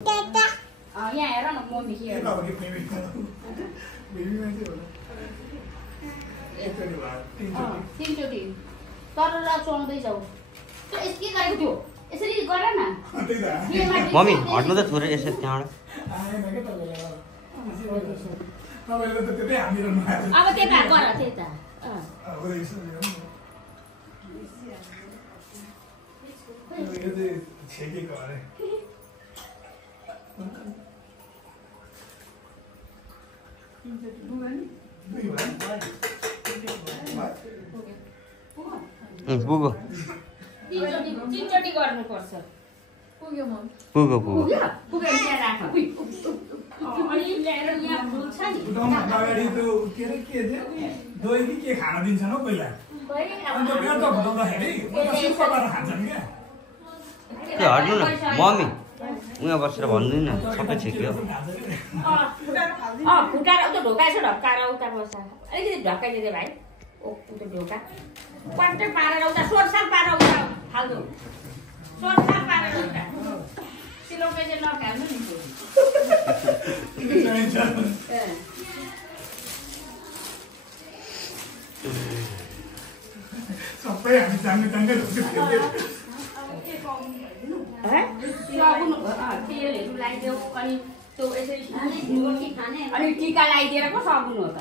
यहाँ हेर न मम्मी के तीनचोटि तर सुहाउँदै जाऊ के गरेको थियो यसरी गर न मम्मी हट्नु त छोरे यसरी त्यहाँबाट अब त्यता गर त्यता पुगो तीनचोटि गर्नुपर्छ पुग्यो मम्मी पुगो पुग्यो त्यहाँ राख अनि ल्याएर यहाँ फुल छ नि अगाडि त्यो के रे के थियो दही कि के खान दिन्छन् हौ पहिला अन्त पेट भुटाउँदाखेरि सुक्खा पारेर खान्छन् क्या त्यो हट्नु न मम्मी उहाँ बसेर भन्नु न सबै छेक्यो फुटाएर उता ढोकाएछ ढक्काएर उता बस्छ अलिकति ढक्काइदिँदै भाइ उता ढोका क्वान्टै पारेर उता सोरसार पारेर उता फाल्दो सोरसार पारेर उता सिलौटे चाहिँ नखाल्नु नि सबै हामी जान्ने तेलहरू लगाइदेऊ अनि त्यो यसरी अनि टिका लगाइदिएर पो सक्नु हो त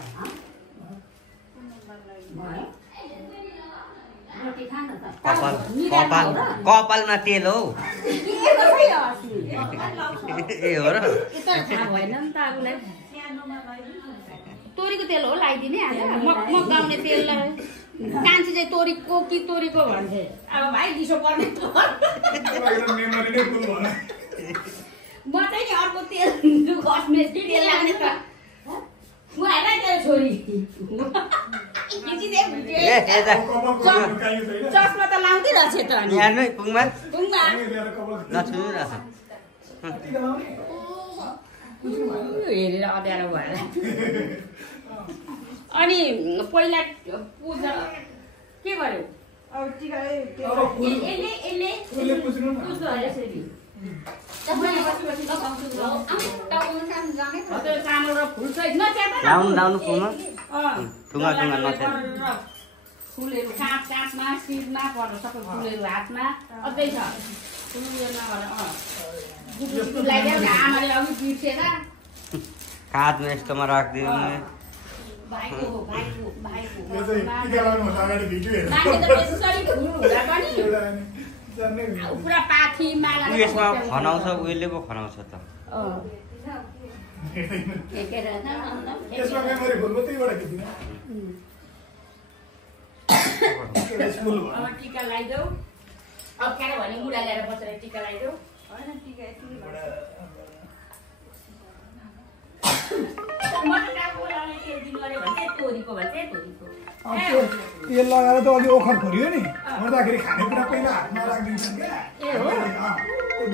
कपालमा तेल हौ ए हो र तोरीको तेल हो लगाइदिने म गाउने तेल कान्छी चाहिँ तोरीको कि तोरीको भन्छे अब भाइ दिसो पर्ने म चाहिँ नि अर्को तेल घट्ने तेल लाग्ने त म हेर तेल छोरी चस्मा त लाउँदै रहेछ त हेरेर अँध्यारो भएर अनि पहिला पूजा के गर्यो चामल र फुल फुलहरू काँचमा शिरमा पर्छ सबै फुलहरू हातमा अझै छ आमाले अघि बिर्सेर काँचमा यस्तोमा राखिदिनु पुरा पाथी माला यसमा खनाउँछ उहिले पो खनाउँछ त टिका लगाइदेऊ अप्ठ्यारो भने मुढा ल्याएर बसेर टिका लगाइदेऊ तेल लगाएर त अलि ओखर खोरियो नि गर्दाखेरि खानेकुरा पहिला हातमा राखिदिन्छन् क्या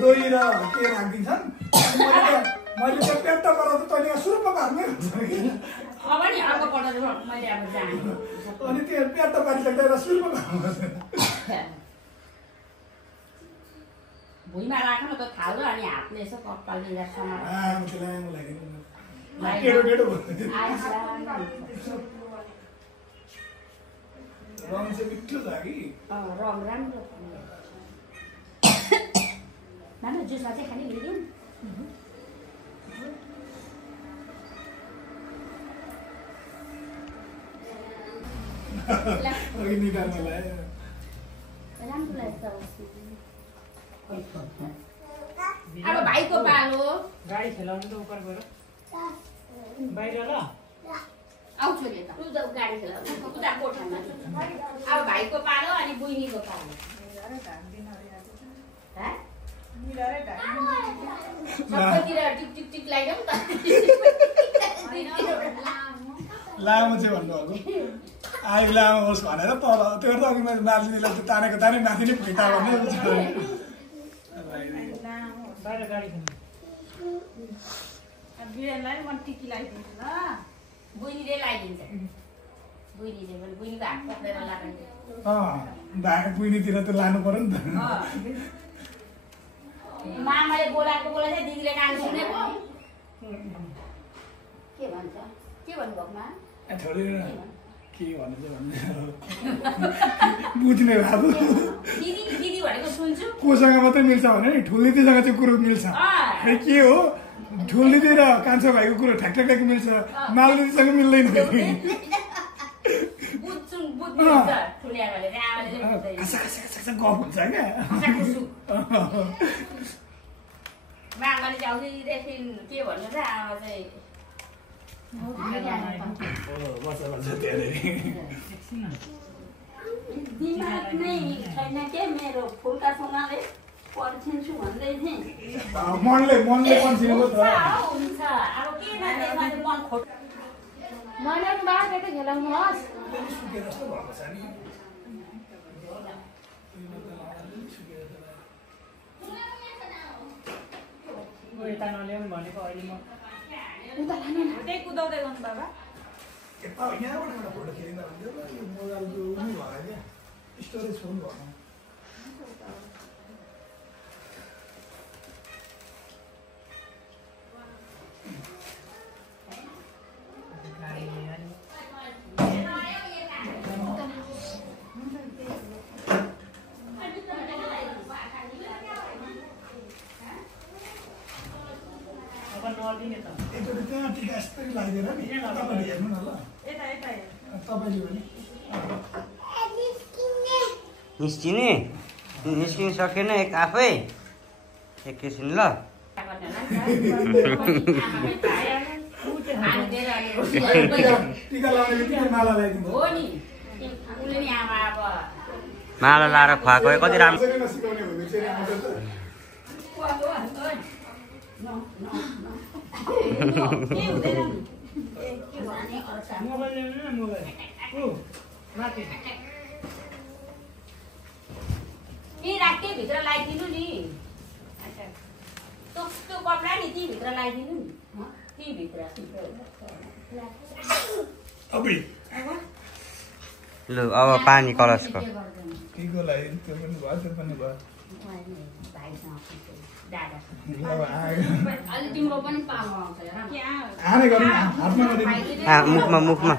दही र के राखिदिन्छन् मैले त पेट त गरेर त तैँले सुरुमा हातमै अनि त्यो पेट त पारिसक्दा सुरुमा भुइँमा राख्नु त थाल्दो अनि हातले यसो कपालले रङ चाहिँ मिठो छ कि रङ राम्रो नाम जुसमा चाहिँ खाने लिदिउँ राम्रो लाग्छ अब भाइको पालो गाडी खेलाउनु त उपर गएर बाहिर ल आउँछु नि त गाडी खेलाउनु उता कोठामा अब भाइको पालो अनि बुइनीको पालो सबैतिर टिक टिक टिक लगाइदेऊ त लामो चाहिँ भन्नुभएको आयो लामो होस् भनेर तल त्यो त अघि मैले मालिनीलाई तानेको ताने माथि नै फुइता भन्ने बाहिर गाडी खेल्नु बिरेनलाई म टिकी लगाइदिन्छु ल बुइनीले लगाइदिन्छ बुइनीले पनि बुइनीको हात पक्रेर लगाइदिन्छ बुइनीतिर त लानु पर्यो नि त मामाले बोलाएको चाहिँ दिदीले गान सुनेको के भन्छ के भन्नुभएको मा के भन्नु बुझ्ने बाबु दिदी दिदी भनेको सुन्छु कोसँग मात्रै मिल्छ भने नि ठुल दिदीसँग चाहिँ कुरो मिल्छ के हो ठुल दिदी र कान्छा भाइको कुरो ठ्याक ठ्याक मिल्छ माल दिदीसँग मिल्दैन गफ हुन्छ क्या मामाले चाहिँ आउँदैदेखि के भन्नु त आमा चाहिँ दिमाग नै छैन के मेरो फुलका सोनाले पर्छिन्छु भन्दै थिएँ मनले पर्छिनु त हुन्छ अब के गर्दै मन खोट मैले बाटो खेलाउनुहोस् यता नल्याउनु भनेको अहिले म त्यही कुदाउँदै गर्नु बाबा यहाँबाट फोटो खेलिँदा हुन्थ्यो यो मोबाइलको उनी भयो क्या स्टोरेज फुल भयो त्यहाँ टिका यस्तै लगाइदिएर नि तपाईँले हेर्नु न ल तपाईँले पनि निस्किन सकेन एक आफै एकैछिन ल टिका लगाउने माला लगाइदिनु हो नि उले नि आमा अब माला लाएर खुवाएको कति राम्रो सिकाउने हुँदैछ राखे भित्र लगाइदिनु नि त्यो कपडा नि ती भित्र लगाइदिनु नि ती भित्र लु अब पानी कलशको केको लागि त्यो पनि भयो त्यो पनि भयो तिम्रो पनि पालो मुखमा मुखमा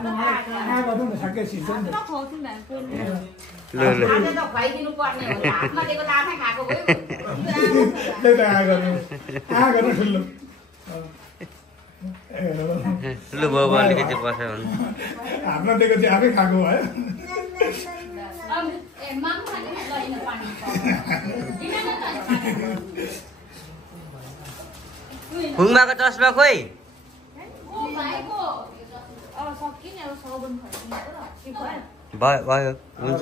लु लु खुवाइदिनु पर्ने हो हातमा दिएको त आफै खाएको लु बाबु अलिकति बस्यो भने हातमा दिएको चाहिँ आफै खाएको भयो खुङमाको चस्मा खोइ भयो भयो हुन्छ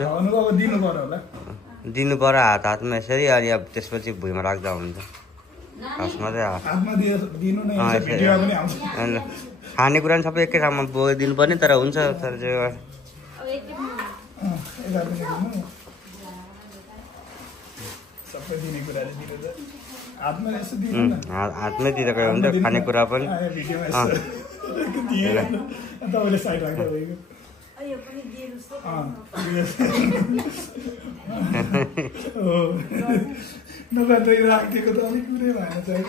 दिनु पर्यो हात हातमा यसरी अनि अब त्यसपछि भुइँमा राख्दा हुन्छ खासमा चाहिँ खानेकुरा पनि सबै एकै ठाउँमा बोकिदिनु पर्ने तर हुन्छ तर हातमै दिँदा हुन्छ खानेकुरा पनि राखिदिएको त अलिक कुरै भएन चाहिँ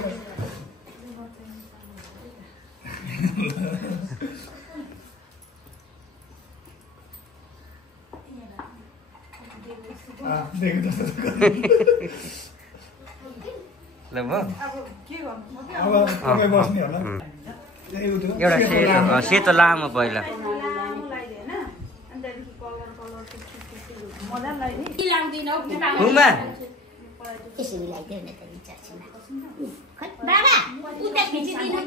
एउटा सेतो लामो पहिला यसरी लगाइदियो भने त बाबा उता खिचिदिनु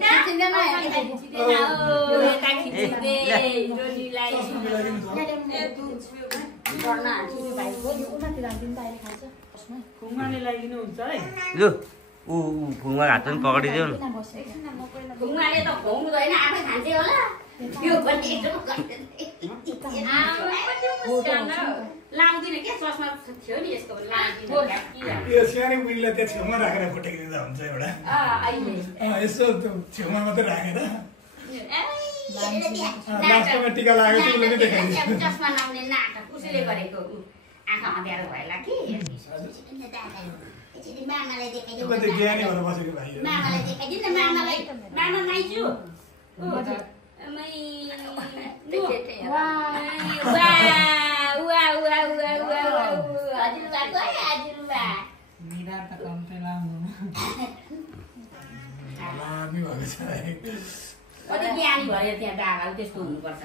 त लु ऊ फुङमा हात पनि पक्रिदियो नि फुङमाले त खुवाउँदैन आफै खान्छे होला लाउँदिन के चस्मा थियो नि यसको यो सानो बुढीलाई त्यहाँ छेउमा राखेर फोटो खिच्दा हुन्छ एउटा यसो छेउमा मात्रै राखेर लास्टमा टिका लागेको उसले नै देखाइदिन्छ चस्मा लाउने नाटक उसले गरेको आँखा अँध्यारो भएला कि यसरी मामालाई देखाइदेऊ त्यो ज्ञानी भएर बसेको भाइ हो। मामालाई देखाइदिनु न मामालाई मामा माइजू लामी भएको छ है। कति ज्ञानी भयो त्यहाँ दादा त्यस्तो हुनुपर्छ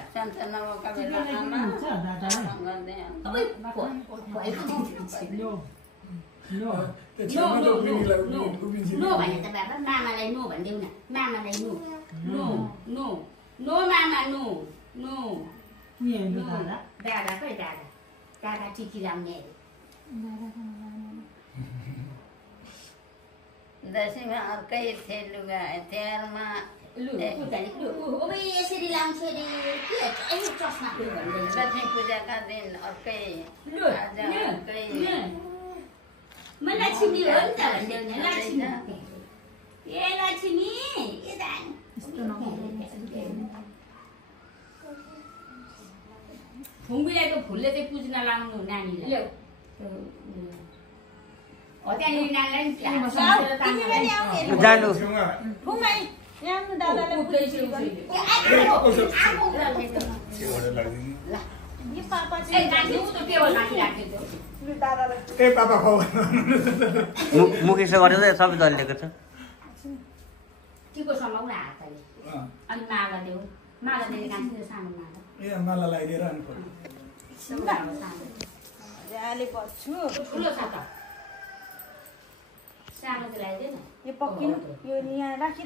नो भने त बाबा मामालाई नो भनिदेऊ न मामालाई नो नो नो नो मामा नो नो दादा खै दादा दादा चिठी लाउने दसैँमा अर्कै थिए लुगा तिहारमा यसरी लाउँछ अरे के अहिले चस्मा लक्ष्मी पूजाका दिन अर्कै आज अर्कै म लक्ष्मी हो नि त भनिदेऊ न लक्ष्मी ए लक्ष्मी ए फुङ्गुलाको फुलले चाहिँ पुज्न लाउनु नानीलाई हो त्यहाँनिर नानीलाई जानु ए पापा खाऊ मुखेस गरेर सबै दलिएको छ टिको समाउन हातले अनि माला देऊ माला दिने कान्छी सानो माला ए माला लगाइदिएर अनि पर्यो जाले बच्छु ठुलो छ त सानो चाहिँ लगाइदिएन यो पक्किनु यो यहाँ राखी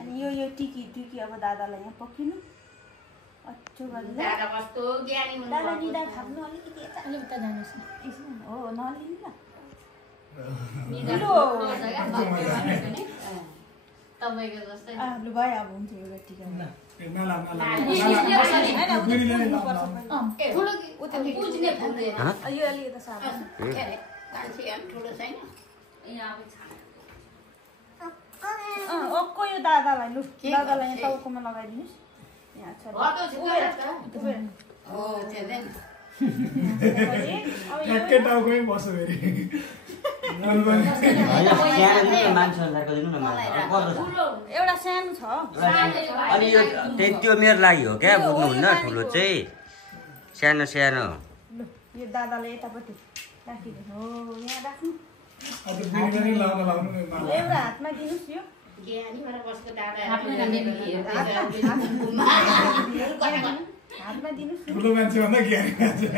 अनि यो टिकी अब दादालाई यहाँ पक्किनु अच्छो गरेर दादा कस्तो ज्ञानी हुनु दादा निदा खाप्नु अलिकति उता जानुहोस् न हो नलिनु ल तपाईँको जस्तै लु भयो अब हुन्छ एउटा टिका माला पुज्ने फुल यो अलि यता सानो ठुलो छैन अक्को यो दादालाई लु दादालाई यहाँ टाउकोमा लगाइदिनुहोस् यहाँ छ हो त्यो ठ्याक्कै टाउकोमै बस्यो फेरि एउटा सानो छ अनि यो त्यो मेरो लागि हो क्या बुझ्नुहुन्न ठुलो चाहिँ सानो सानो लु यो दादाले यतापट्टि राखिदिनु हो यहाँ राख्नु एउटा हातमा दिनुहोस् यो ज्ञानी भएर बसेको दादा हातमा दिनुहोस् ठुलो मान्छे भन्दा ज्ञानी मान्छे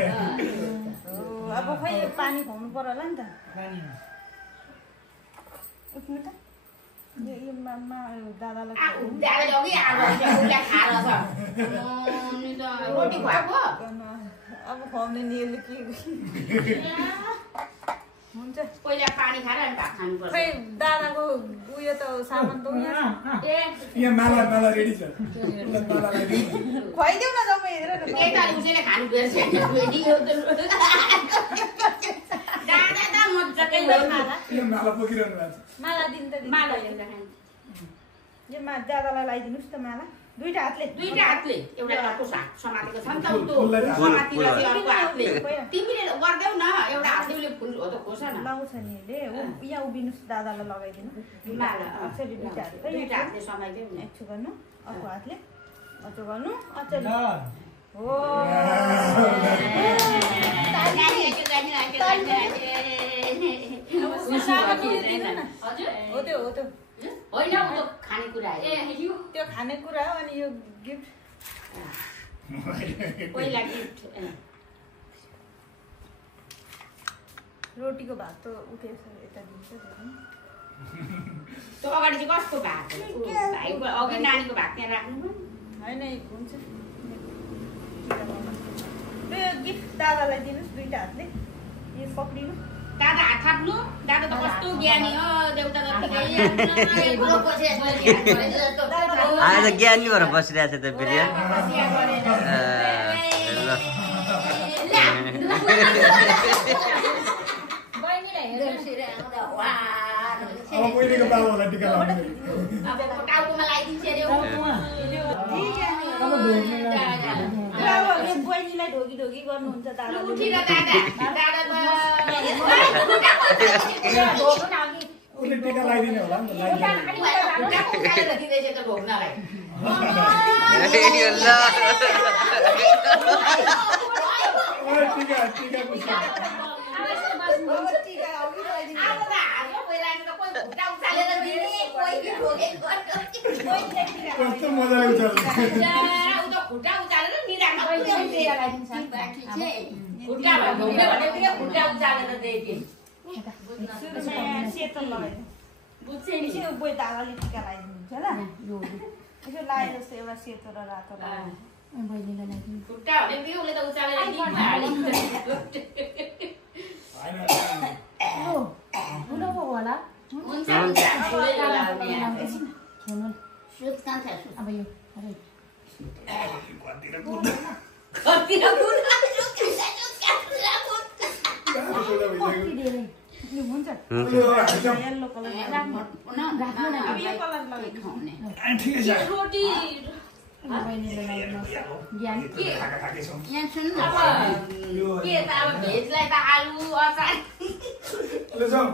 अब खै यो पानी खुवाउनु पर्यो होला नि त उठ्नु त यो मामा दादालाई रोटी खुवाएको अब खुवाउने नि यसले के हुन्छ पहिला पानी खाएर अनि भात खानुपर्छ खै दादाको उयो त सामान त यहाँ माला रेडी छ खुवाइदेऊ न तपाईँ हेरेर यता उसैले खानु पर्छ दादा त मजाकै हो माला बोकिरहनु भएको छ माला दिन त माला ल्याउँदा खान्छ यो दादालाई लगाइदिनुहोस् त माला दुईटा हातले एउटा अर्को समातेको छ नि त समातेर चाहिँ अर्को हातले तिमीले गर्दैौ न एउटा हातले फुल हो त खोस न लाउँछ नि यसले यहाँ उभिनुहोस् दादालाई लगाइदिनु माला अचेली दुईटा हातले समाइदेऊ न यस्तो गर्नु अर्को हातले अचो गर्नु अचेली हो हो त्यो होइन खानेकुरा त्यो खानेकुरा हो अनि यो गिफ्ट पहिला गिफ्ट रोटीको भात त उठेछ यता दिन्छ त्यो अगाडि चाहिँ कस्तो भात भाइको अघि नानीको भात त्यहाँ राख्नु होइन हुन्छ यो गिफ्ट दादालाई दिनुहोस् दुईटा हातले यो पक्रिनु दादा हात थाप्नु दादा त कस्तो ज्ञानी हो देउता जतिकै आज ज्ञानी भएर बसिरहेको छ त बिरिया अब पहिलेको बाबुलाई टिका लगाउने टाउकोमा लगाइदिन्छ अरे बुढाबाले बहिनीलाई ढोगी ढोगी गर्नुहुन्छ दादा उठिर दादा उसले टिका लगाइदिने होला नि त दिँदैछ त ढोक्नलाई टिका टिका पुग्छ कस्तो मजाले उचाल्छ सेतो लगाइदिनु बुढी दादाले टिका लगाइदिनुहुन्छ ल यसो लगाएर जस्तो एउटा सेतो र रातो हुन्छ येल्लो कलर अब यो कलर लगाइदिनु ठिकै छ यहाँ सुन्नु अब के त अब भेजलाई त आलु अचार ले जाऊ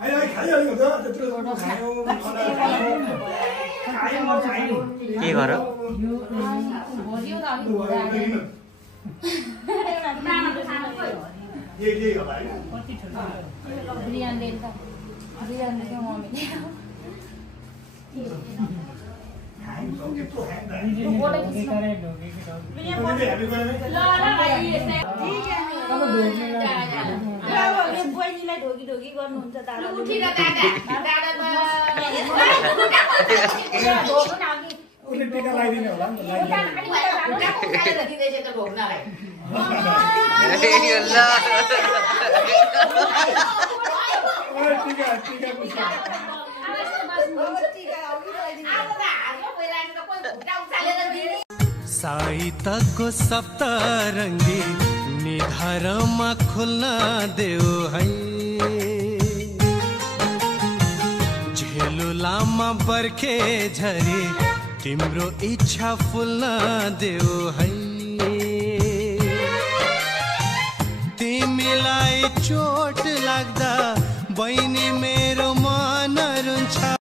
आइ खाइहाल्यो त त्यत्रो खायो के गर यही होला हैन बिरयानी ल्याएर बिरयानी चाहिँ मम्मीले बहिनीलाई ढोगी ढोगी गर्नुहुन्छ दादा उठिर उसले टिका लगाइदिने होला नि त दिँदैछ त ढोक्नलाई टिका टिका पुग्छ साइतको सप्तरङ्गी निधारमा खुल्न देऊ है झेलु लामा बर्खे झरी तिम्रो इच्छा फुल्न देऊ है तिमीलाई चोट लाग्दा बहिनी